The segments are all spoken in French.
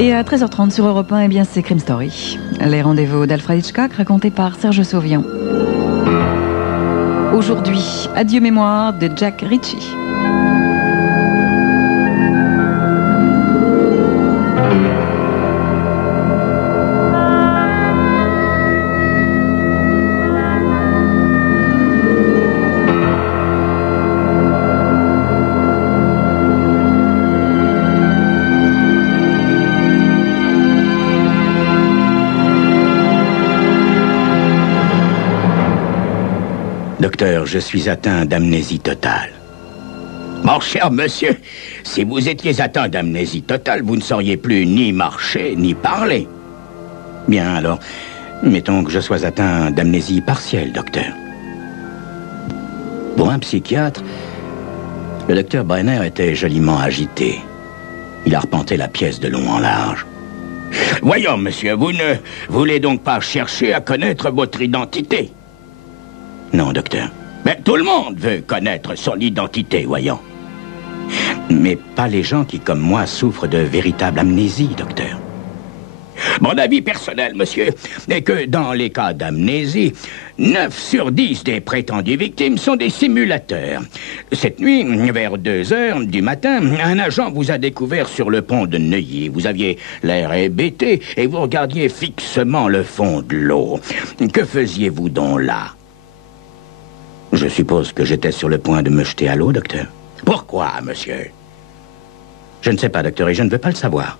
Et à 13h30 sur Europe 1, eh bien, c'est Crime Story. Les rendez-vous d'Alfred Hitchcock racontés par Serge Sauvian. Aujourd'hui, Adieu mémoire de Jack Ritchie. Docteur, je suis atteint d'amnésie totale. Mon cher monsieur, si vous étiez atteint d'amnésie totale, vous ne sauriez plus ni marcher, ni parler. Bien, alors, mettons que je sois atteint d'amnésie partielle, docteur. Pour un psychiatre, le docteur Brenner était joliment agité. Il arpentait la pièce de long en large. Voyons, monsieur, vous ne voulez donc pas chercher à connaître votre identité? Non, docteur. Mais tout le monde veut connaître son identité, voyons. Mais pas les gens qui, comme moi, souffrent de véritable amnésie, docteur. Mon avis personnel, monsieur, est que dans les cas d'amnésie, 9 sur 10 des prétendues victimes sont des simulateurs. Cette nuit, vers 2 heures du matin, un agent vous a découvert sur le pont de Neuilly. Vous aviez l'air hébété et vous regardiez fixement le fond de l'eau. Que faisiez-vous donc là? Je suppose que j'étais sur le point de me jeter à l'eau, docteur. Pourquoi, monsieur? Je ne sais pas, docteur, et je ne veux pas le savoir.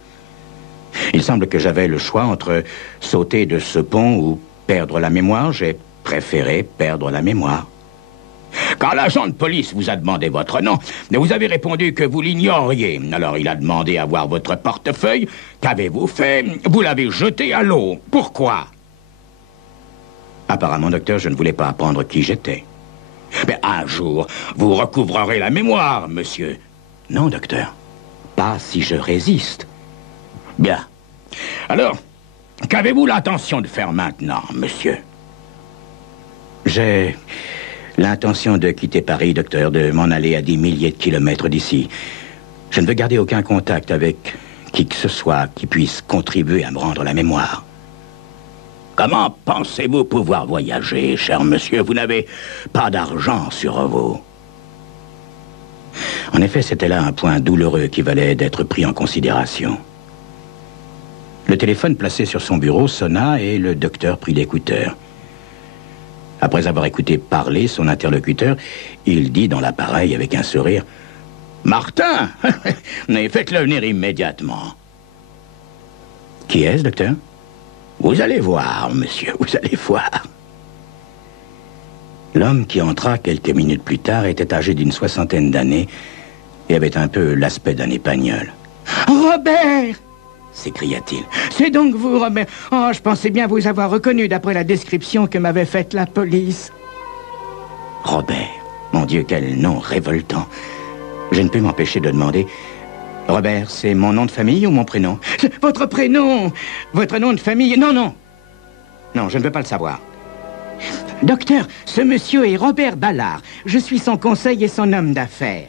Il semble que j'avais le choix entre sauter de ce pont ou perdre la mémoire. J'ai préféré perdre la mémoire. Quand l'agent de police vous a demandé votre nom, vous avez répondu que vous l'ignoriez. Alors il a demandé à voir votre portefeuille. Qu'avez-vous fait? Vous l'avez jeté à l'eau. Pourquoi? Apparemment, docteur, je ne voulais pas apprendre qui j'étais. Mais un jour, vous recouvrerez la mémoire, monsieur. Non, docteur. Pas si je résiste. Bien. Alors, qu'avez-vous l'intention de faire maintenant, monsieur? J'ai l'intention de quitter Paris, docteur, de m'en aller à des milliers de kilomètres d'ici. Je ne veux garder aucun contact avec qui que ce soit qui puisse contribuer à me rendre la mémoire. Comment pensez-vous pouvoir voyager, cher monsieur? Vous n'avez pas d'argent sur vous. En effet, c'était là un point douloureux qui valait d'être pris en considération. Le téléphone placé sur son bureau sonna et le docteur prit l'écouteur. Après avoir écouté parler son interlocuteur, il dit dans l'appareil avec un sourire: « Martin, faites-le venir immédiatement. » Qui est-ce, docteur? Vous allez voir, monsieur, vous allez voir. L'homme qui entra quelques minutes plus tard était âgé d'une 60aine d'années et avait un peu l'aspect d'un épagnol. « Robert !» s'écria-t-il. « C'est donc vous, Robert? Oh, je pensais bien vous avoir reconnu d'après la description que m'avait faite la police. » Robert, mon Dieu, quel nom révoltant. Je ne peux m'empêcher de demander... Robert, c'est mon nom de famille ou mon prénom? Votre prénom! Votre nom de famille? Non, non. Non, je ne veux pas le savoir. Docteur, ce monsieur est Robert Ballard. Je suis son conseil et son homme d'affaires.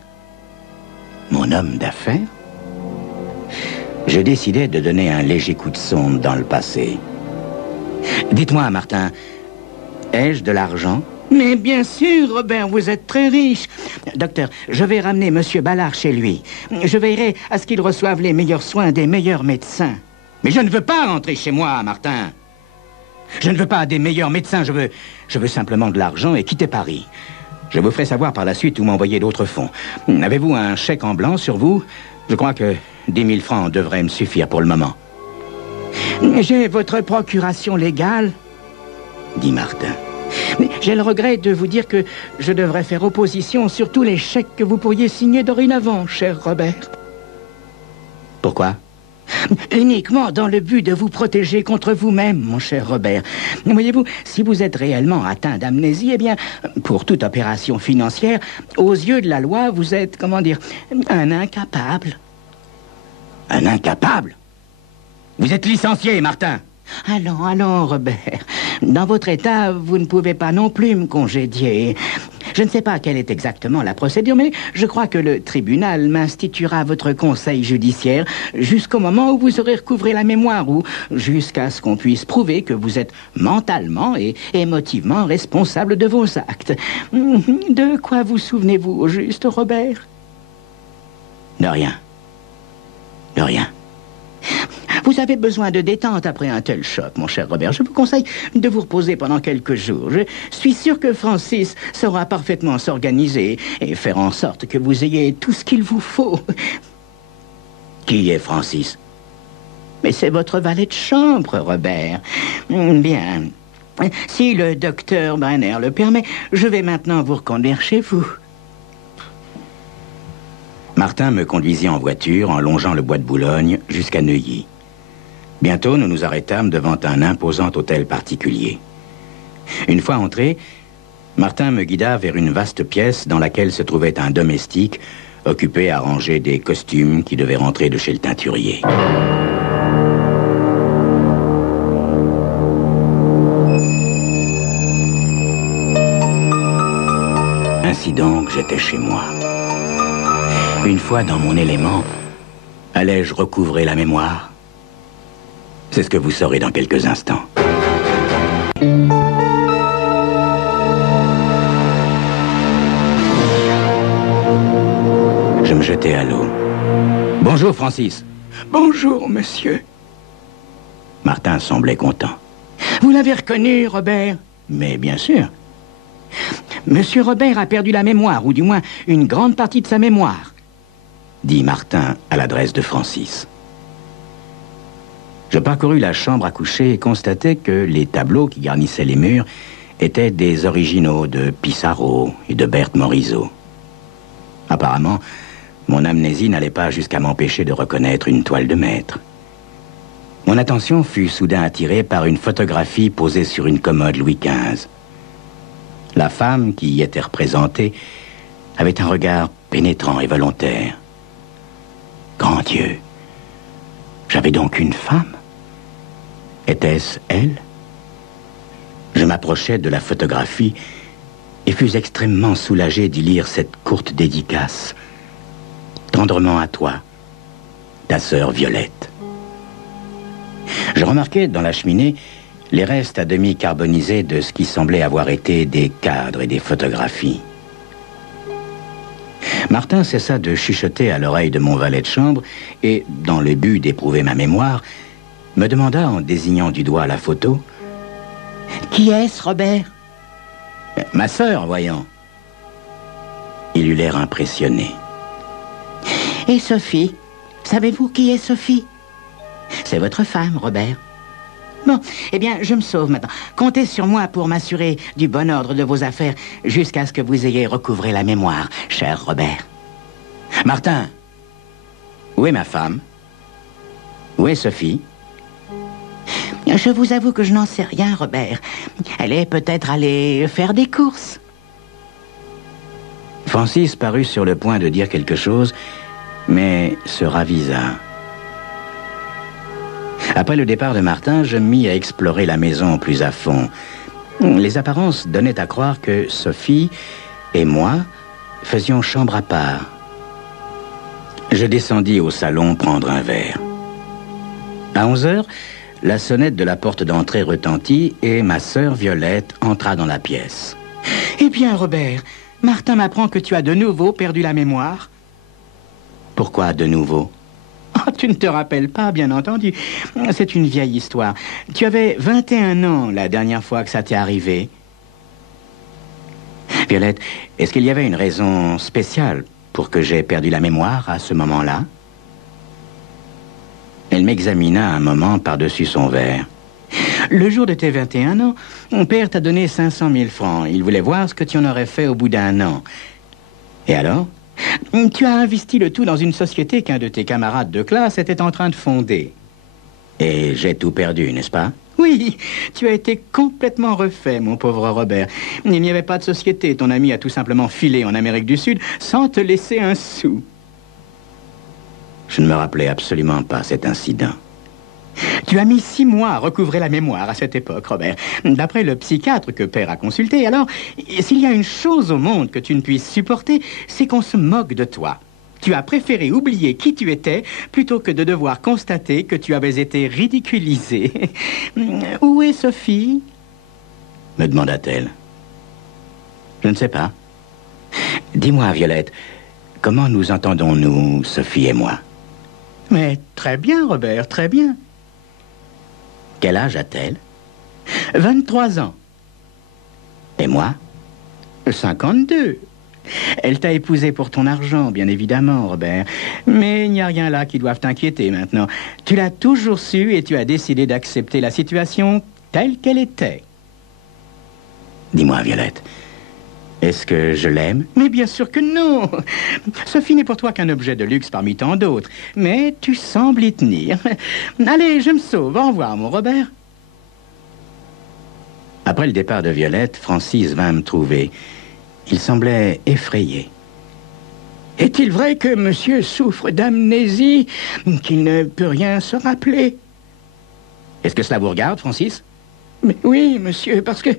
Mon homme d'affaires? Je décidai de donner un léger coup de sonde dans le passé. Dites-moi, Martin, ai-je de l'argent? Mais bien sûr, Robert, vous êtes très riche. Docteur, je vais ramener monsieur Ballard chez lui. Je veillerai à ce qu'il reçoive les meilleurs soins des meilleurs médecins. Mais je ne veux pas rentrer chez moi, Martin. Je ne veux pas des meilleurs médecins, je veux simplement de l'argent et quitter Paris. Je vous ferai savoir par la suite où m'envoyer d'autres fonds. Avez-vous un chèque en blanc sur vous? Je crois que 10 000 francs devraient me suffire pour le moment. J'ai votre procuration légale, dit Martin. Mais j'ai le regret de vous dire que je devrais faire opposition sur tous les chèques que vous pourriez signer dorénavant, cher Robert. Pourquoi? Uniquement dans le but de vous protéger contre vous-même, mon cher Robert. Voyez-vous, si vous êtes réellement atteint d'amnésie, eh bien, pour toute opération financière, aux yeux de la loi, vous êtes, comment dire, un incapable. Un incapable? Vous êtes licencié, Martin. Allons, Robert. Dans votre état, vous ne pouvez pas non plus me congédier. Je ne sais pas quelle est exactement la procédure, mais je crois que le tribunal m'instituera votre conseil judiciaire jusqu'au moment où vous aurez recouvré la mémoire ou jusqu'à ce qu'on puisse prouver que vous êtes mentalement et émotivement responsable de vos actes. De quoi vous souvenez-vous au juste, Robert? De rien. De rien. Vous avez besoin de détente après un tel choc, mon cher Robert. Je vous conseille de vous reposer pendant quelques jours. Je suis sûr que Francis saura parfaitement s'organiser et faire en sorte que vous ayez tout ce qu'il vous faut. Qui est Francis? Mais c'est votre valet de chambre, Robert. Bien. Si le docteur Brenner le permet, je vais maintenant vous reconduire chez vous. Martin me conduisit en voiture en longeant le bois de Boulogne jusqu'à Neuilly. Bientôt, nous nous arrêtâmes devant un imposant hôtel particulier. Une fois entré, Martin me guida vers une vaste pièce dans laquelle se trouvait un domestique occupé à ranger des costumes qui devaient rentrer de chez le teinturier. Ainsi donc, j'étais chez moi. Une fois dans mon élément, allais-je recouvrer la mémoire? C'est ce que vous saurez dans quelques instants. Je me jetai à l'eau. Bonjour, Francis. Bonjour, monsieur. Martin semblait content. Vous l'avez reconnu, Robert? Mais bien sûr. Monsieur Robert a perdu la mémoire, ou du moins une grande partie de sa mémoire, dit Martin à l'adresse de Francis. Je parcourus la chambre à coucher et constatai que les tableaux qui garnissaient les murs étaient des originaux de Pissarro et de Berthe Morisot. Apparemment, mon amnésie n'allait pas jusqu'à m'empêcher de reconnaître une toile de maître. Mon attention fut soudain attirée par une photographie posée sur une commode Louis XV. La femme qui y était représentée avait un regard pénétrant et volontaire. Grand Dieu! J'avais donc une femme? Était-ce elle? Je m'approchai de la photographie et fus extrêmement soulagé d'y lire cette courte dédicace. Tendrement à toi, ta sœur Violette. Je remarquai dans la cheminée les restes à demi carbonisés de ce qui semblait avoir été des cadres et des photographies. Martin cessa de chuchoter à l'oreille de mon valet de chambre et, dans le but d'éprouver ma mémoire, me demanda en désignant du doigt la photo: « Qui est-ce, Robert ?»« Ma sœur, voyons. » Il eut l'air impressionné. « Et Sophie? Savez-vous qui est Sophie? » ?»« C'est votre femme, Robert. » Bon, eh bien, je me sauve maintenant. Comptez sur moi pour m'assurer du bon ordre de vos affaires jusqu'à ce que vous ayez recouvré la mémoire, cher Robert. Martin, où est ma femme? Où est Sophie? Je vous avoue que je n'en sais rien, Robert. Elle est peut-être allée faire des courses. Francis parut sur le point de dire quelque chose, mais se ravisa. Après le départ de Martin, je me mis à explorer la maison plus à fond. Les apparences donnaient à croire que Sophie et moi faisions chambre à part. Je descendis au salon prendre un verre. À 11h, la sonnette de la porte d'entrée retentit et ma sœur Violette entra dans la pièce. « Eh bien, Robert, Martin m'apprend que tu as de nouveau perdu la mémoire. »« Pourquoi de nouveau ?»« Oh, tu ne te rappelles pas, bien entendu. C'est une vieille histoire. Tu avais 21 ans la dernière fois que ça t'est arrivé. » Violette, est-ce qu'il y avait une raison spéciale pour que j'aie perdu la mémoire à ce moment-là? Elle m'examina un moment par-dessus son verre. Le jour de tes 21 ans, mon père t'a donné 500 000 francs. Il voulait voir ce que tu en aurais fait au bout d'1 an. Et alors? Tu as investi le tout dans une société qu'un de tes camarades de classe était en train de fonder. Et j'ai tout perdu, n'est-ce pas? Oui, tu as été complètement refait, mon pauvre Robert. Il n'y avait pas de société. Ton ami a tout simplement filé en Amérique du Sud sans te laisser un sou. Je ne me rappelais absolument pas cet incident. Tu as mis 6 mois à recouvrer la mémoire à cette époque, Robert. D'après le psychiatre que Père a consulté, alors, s'il y a une chose au monde que tu ne puisses supporter, c'est qu'on se moque de toi. Tu as préféré oublier qui tu étais plutôt que de devoir constater que tu avais été ridiculisé. Où est Sophie? Me demanda-t-elle. Je ne sais pas. Dis-moi, Violette, comment nous entendons-nous, Sophie et moi? Mais très bien, Robert, très bien. Quel âge a-t-elle? 23 ans. Et moi? 52. Elle t'a épousé pour ton argent, bien évidemment, Robert. Mais il n'y a rien là qui doive t'inquiéter maintenant. Tu l'as toujours su et tu as décidé d'accepter la situation telle qu'elle était. Dis-moi, Violette, est-ce que je l'aime? Mais bien sûr que non. Sophie n'est pour toi qu'un objet de luxe parmi tant d'autres. Mais tu sembles y tenir. Allez, je me sauve. Au revoir, mon Robert. Après le départ de Violette, Francis vint me trouver. Il semblait effrayé. Est-il vrai que monsieur souffre d'amnésie, qu'il ne peut rien se rappeler? Est-ce que cela vous regarde, Francis? Mais oui, monsieur, parce que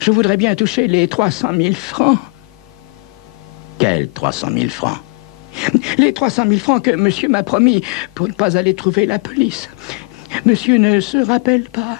je voudrais bien toucher les 300 000 francs. Quels 300 000 francs? Les 300 000 francs que monsieur m'a promis pour ne pas aller trouver la police. Monsieur ne se rappelle pas.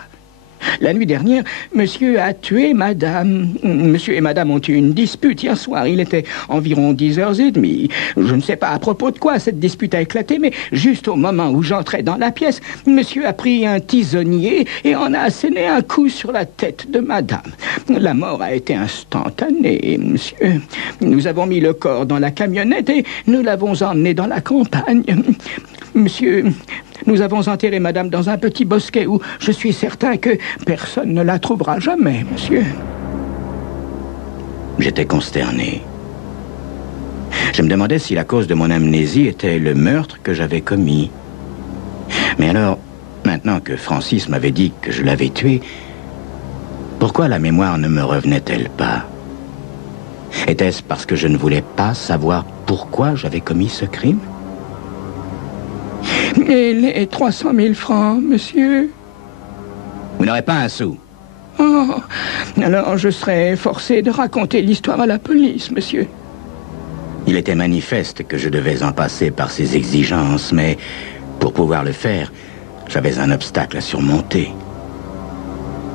La nuit dernière, monsieur a tué madame. Monsieur et madame ont eu une dispute hier soir. Il était environ 10h30. Je ne sais pas à propos de quoi cette dispute a éclaté, mais juste au moment où j'entrais dans la pièce, monsieur a pris un tisonnier et en a asséné un coup sur la tête de madame. La mort a été instantanée, monsieur. Nous avons mis le corps dans la camionnette et nous l'avons emmené dans la campagne. Monsieur, nous avons enterré madame dans un petit bosquet où je suis certain que personne ne la trouvera jamais, monsieur. J'étais consterné. Je me demandais si la cause de mon amnésie était le meurtre que j'avais commis. Mais alors, maintenant que Francis m'avait dit que je l'avais tué, pourquoi la mémoire ne me revenait-elle pas? Était-ce parce que je ne voulais pas savoir pourquoi j'avais commis ce crime? Et les 300 000 francs, monsieur? Vous n'aurez pas un sou. Oh, alors je serais forcé de raconter l'histoire à la police, monsieur. Il était manifeste que je devais en passer par ces exigences, mais pour pouvoir le faire, j'avais un obstacle à surmonter.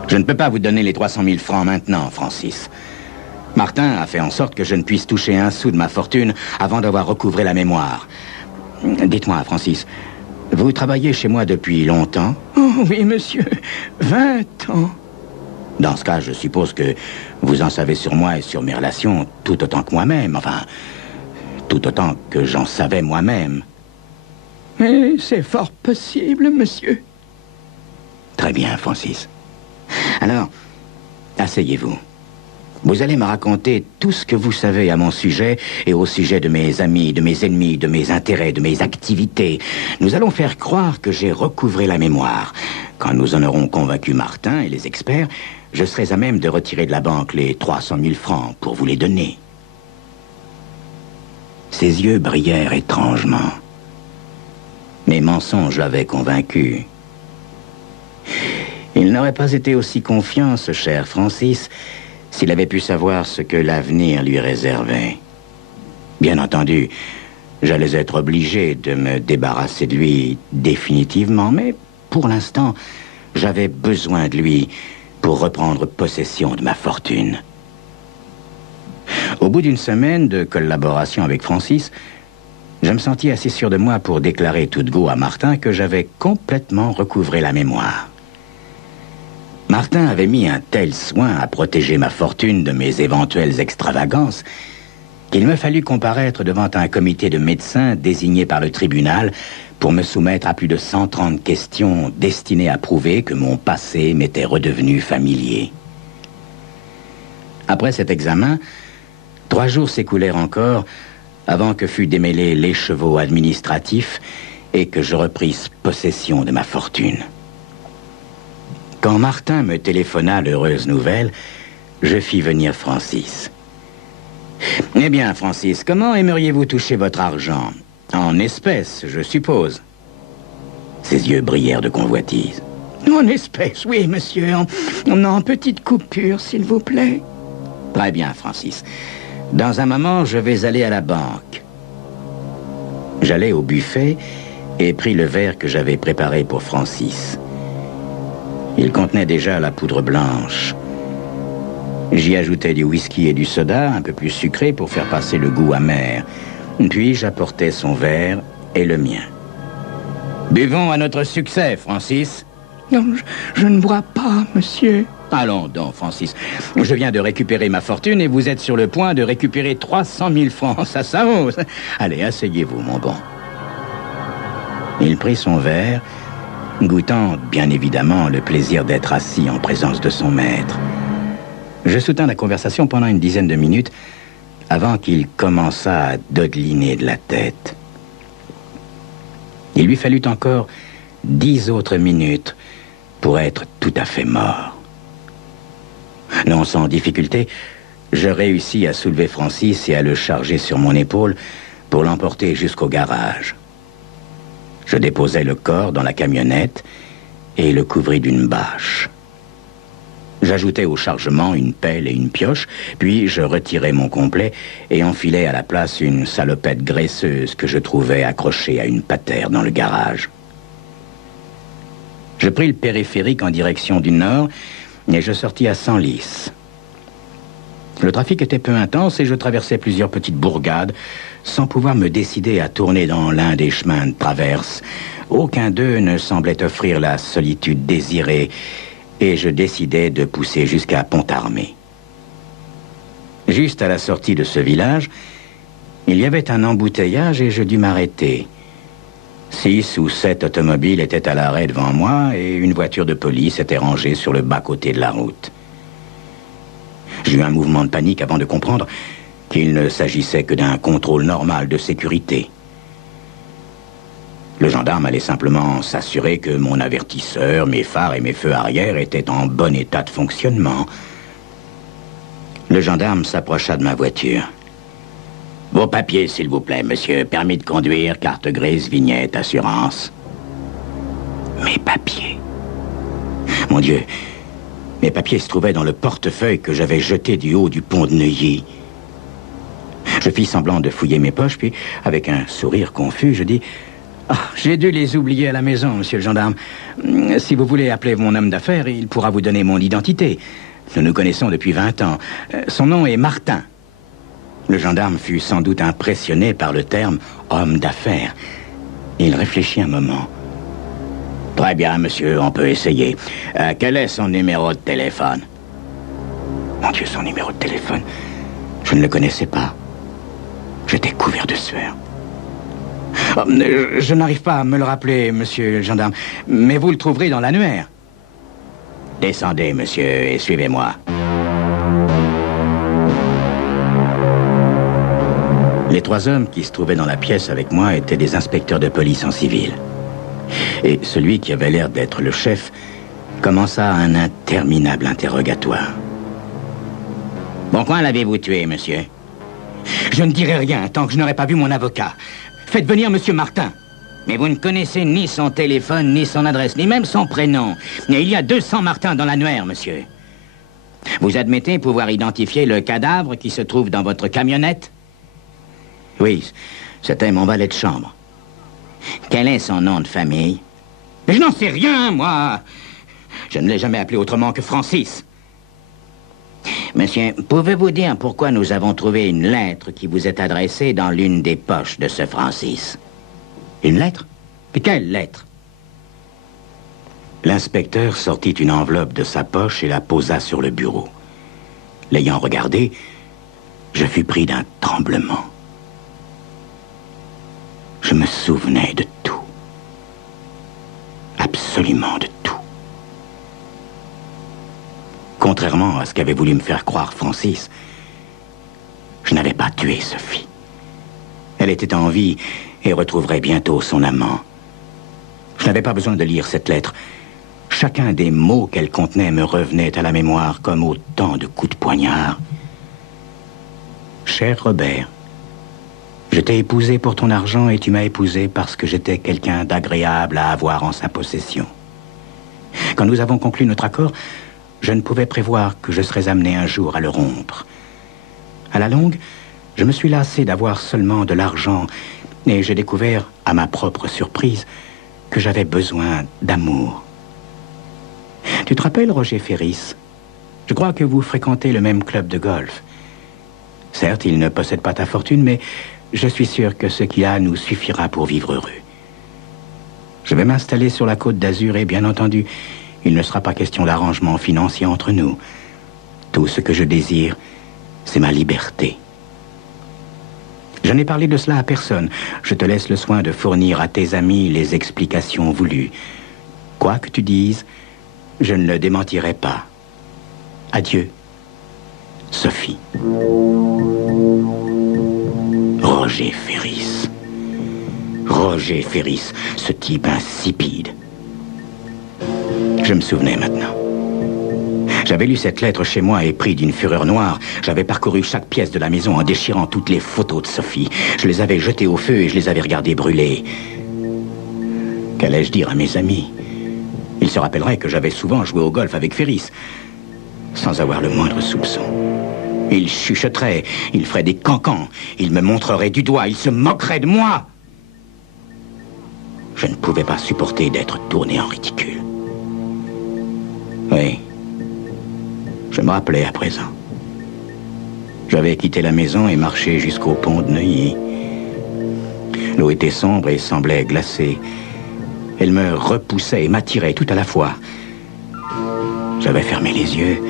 Je ne peux pas vous donner les 300 000 francs maintenant, Francis. Martin a fait en sorte que je ne puisse toucher un sou de ma fortune avant d'avoir recouvré la mémoire. Dites-moi, Francis, vous travaillez chez moi depuis longtemps? Oh, oui, monsieur. 20 ans. Dans ce cas, je suppose que vous en savez sur moi et sur mes relations tout autant que moi-même. Enfin, tout autant que j'en savais moi-même. Mais c'est fort possible, monsieur. Très bien, Francis. Alors, asseyez-vous. Vous allez me raconter tout ce que vous savez à mon sujet et au sujet de mes amis, de mes ennemis, de mes intérêts, de mes activités. Nous allons faire croire que j'ai recouvré la mémoire. Quand nous en aurons convaincu Martin et les experts, je serai à même de retirer de la banque les 300 000 francs pour vous les donner. Ses yeux brillèrent étrangement. Mes mensonges l'avaient convaincu. Il n'aurait pas été aussi confiant, ce cher Francis, s'il avait pu savoir ce que l'avenir lui réservait. Bien entendu, j'allais être obligé de me débarrasser de lui définitivement, mais pour l'instant, j'avais besoin de lui pour reprendre possession de ma fortune. Au bout d'une semaine de collaboration avec Francis, je me sentis assez sûr de moi pour déclarer tout de go à Martin que j'avais complètement recouvré la mémoire. Martin avait mis un tel soin à protéger ma fortune de mes éventuelles extravagances qu'il me fallut comparaître devant un comité de médecins désigné par le tribunal pour me soumettre à plus de 130 questions destinées à prouver que mon passé m'était redevenu familier. Après cet examen, 3 jours s'écoulèrent encore avant que fût démêlé l'écheveau administratif et que je reprisse possession de ma fortune. Quand Martin me téléphona l'heureuse nouvelle, je fis venir Francis. « Eh bien, Francis, comment aimeriez-vous toucher votre argent? En espèces, je suppose. » Ses yeux brillèrent de convoitise. En espèces, oui, monsieur. En petite coupure, s'il vous plaît. Très bien, Francis. Dans un moment, je vais aller à la banque. J'allai au buffet et pris le verre que j'avais préparé pour Francis. Il contenait déjà la poudre blanche. J'y ajoutais du whisky et du soda, un peu plus sucré pour faire passer le goût amer. Puis j'apportais son verre et le mien. Buvons à notre succès, Francis. Non, je ne bois pas, monsieur. Allons donc, Francis. Je viens de récupérer ma fortune et vous êtes sur le point de récupérer 300 000 francs. Ça s'arrose. Allez, asseyez-vous, mon bon. Il prit son verre, goûtant bien évidemment le plaisir d'être assis en présence de son maître. Je soutins la conversation pendant une dizaine de minutes avant qu'il commençât à dodeliner de la tête. Il lui fallut encore 10 autres minutes pour être tout à fait mort. Non sans difficulté, je réussis à soulever Francis et à le charger sur mon épaule pour l'emporter jusqu'au garage. Je déposai le corps dans la camionnette et le couvris d'une bâche. J'ajoutai au chargement une pelle et une pioche, puis je retirai mon complet et enfilai à la place une salopette graisseuse que je trouvais accrochée à une patère dans le garage. Je pris le périphérique en direction du nord et je sortis à Senlis. Le trafic était peu intense et je traversais plusieurs petites bourgades sans pouvoir me décider à tourner dans l'un des chemins de traverse. Aucun d'eux ne semblait offrir la solitude désirée et je décidai de pousser jusqu'à Pontarmé. Juste à la sortie de ce village, il y avait un embouteillage et je dus m'arrêter. 6 ou 7 automobiles étaient à l'arrêt devant moi et une voiture de police était rangée sur le bas-côté de la route. J'eus un mouvement de panique avant de comprendre qu'il ne s'agissait que d'un contrôle normal de sécurité. Le gendarme allait simplement s'assurer que mon avertisseur, mes phares et mes feux arrière étaient en bon état de fonctionnement. Le gendarme s'approcha de ma voiture. « Vos papiers, s'il vous plaît, monsieur. Permis de conduire, carte grise, vignette, assurance. » Mes papiers. Mon Dieu, mes papiers se trouvaient dans le portefeuille que j'avais jeté du haut du pont de Neuilly. Je fis semblant de fouiller mes poches, puis, avec un sourire confus, je dis... Oh, j'ai dû les oublier à la maison, monsieur le gendarme. Si vous voulez appeler mon homme d'affaires, il pourra vous donner mon identité. Nous nous connaissons depuis 20 ans. Son nom est Martin. Le gendarme fut sans doute impressionné par le terme « homme d'affaires ». Il réfléchit un moment. « Très bien, monsieur, on peut essayer. Quel est son numéro de téléphone ?» Mon Dieu, son numéro de téléphone. Je ne le connaissais pas. J'étais couvert de sueur. Oh, je n'arrive pas à me le rappeler, monsieur le gendarme, mais vous le trouverez dans l'annuaire. Descendez, monsieur, et suivez-moi. Les 3 hommes qui se trouvaient dans la pièce avec moi étaient des inspecteurs de police en civil. Et celui qui avait l'air d'être le chef commença un interminable interrogatoire. « Pourquoi l'avez-vous tué, monsieur ?»« Je ne dirai rien tant que je n'aurai pas vu mon avocat. Faites venir monsieur Martin. » « Mais vous ne connaissez ni son téléphone, ni son adresse, ni même son prénom. Et il y a 200 Martins dans l'annuaire, monsieur. Vous admettez pouvoir identifier le cadavre qui se trouve dans votre camionnette ? » « Oui, c'était mon valet de chambre. » « Quel est son nom de famille ? » ?»« Je n'en sais rien, moi. Je ne l'ai jamais appelé autrement que Francis. » « Monsieur, pouvez-vous dire pourquoi nous avons trouvé une lettre qui vous est adressée dans l'une des poches de ce Francis ? » « Une lettre ? Quelle lettre ?» L'inspecteur sortit une enveloppe de sa poche et la posa sur le bureau. L'ayant regardée, je fus pris d'un tremblement. Je me souvenais de tout. Absolument de tout. Contrairement à ce qu'avait voulu me faire croire Francis, je n'avais pas tué Sophie. Elle était en vie et retrouverait bientôt son amant. Je n'avais pas besoin de lire cette lettre. Chacun des mots qu'elle contenait me revenait à la mémoire comme autant de coups de poignard. « Cher Robert, Je t'ai épousé pour ton argent et tu m'as épousé parce que j'étais quelqu'un d'agréable à avoir en sa possession. Quand nous avons conclu notre accord, je ne pouvais prévoir que je serais amené un jour à le rompre. À la longue, je me suis lassé d'avoir seulement de l'argent et j'ai découvert, à ma propre surprise, que j'avais besoin d'amour. Tu te rappelles Roger Ferris? Je crois que vous fréquentez le même club de golf. Certes, il ne possède pas ta fortune, mais je suis sûr que ce qu'il a nous suffira pour vivre heureux. Je vais m'installer sur la côte d'Azur et bien entendu, il ne sera pas question d'arrangement financier entre nous. Tout ce que je désire, c'est ma liberté. Je n'ai parlé de cela à personne. Je te laisse le soin de fournir à tes amis les explications voulues. Quoi que tu dises, je ne le démentirai pas. Adieu, Sophie. Roger Ferris. Roger Ferris, ce type insipide. Je me souvenais maintenant. J'avais lu cette lettre chez moi et pris d'une fureur noire, j'avais parcouru chaque pièce de la maison en déchirant toutes les photos de Sophie. Je les avais jetées au feu et je les avais regardées brûler. Qu'allais-je dire à mes amis? Ils se rappelleraient que j'avais souvent joué au golf avec Ferris, sans avoir le moindre soupçon. Ils chuchoteraient, ils feraient des cancans, ils me montreraient du doigt, ils se moqueraient de moi. Je ne pouvais pas supporter d'être tourné en ridicule. Oui, je me rappelais à présent. J'avais quitté la maison et marché jusqu'au pont de Neuilly. L'eau était sombre et semblait glacée. Elle me repoussait et m'attirait tout à la fois. J'avais fermé les yeux.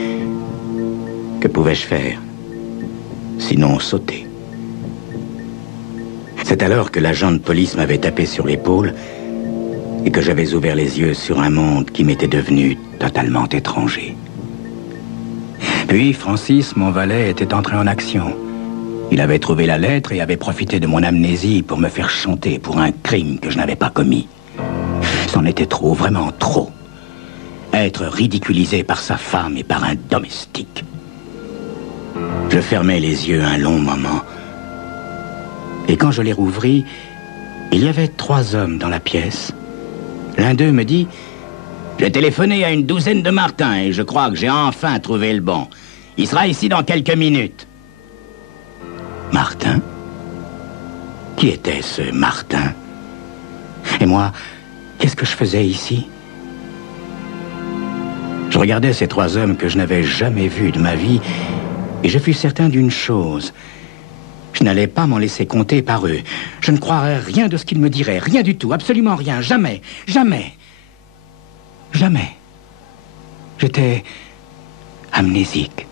Que pouvais-je faire? Sinon sauter. C'est alors que l'agent de police m'avait tapé sur l'épaule et que j'avais ouvert les yeux sur un monde qui m'était devenu totalement étranger. Puis Francis, mon valet, était entré en action. Il avait trouvé la lettre et avait profité de mon amnésie pour me faire chanter pour un crime que je n'avais pas commis. C'en était trop, vraiment trop. Être ridiculisé par sa femme et par un domestique. Je fermai les yeux un long moment. Et quand je les rouvris, il y avait 3 hommes dans la pièce. L'un d'eux me dit: « J'ai téléphoné à une douzaine de Martin et je crois que j'ai enfin trouvé le bon. Il sera ici dans quelques minutes. » Martin? Qui était ce Martin? Et moi, qu'est-ce que je faisais ici? Je regardais ces 3 hommes que je n'avais jamais vus de ma vie et je fus certain d'une chose. Je n'allais pas m'en laisser compter par eux. Je ne croirais rien de ce qu'ils me diraient, rien du tout, absolument rien, jamais, jamais. Jamais. J'étais amnésique.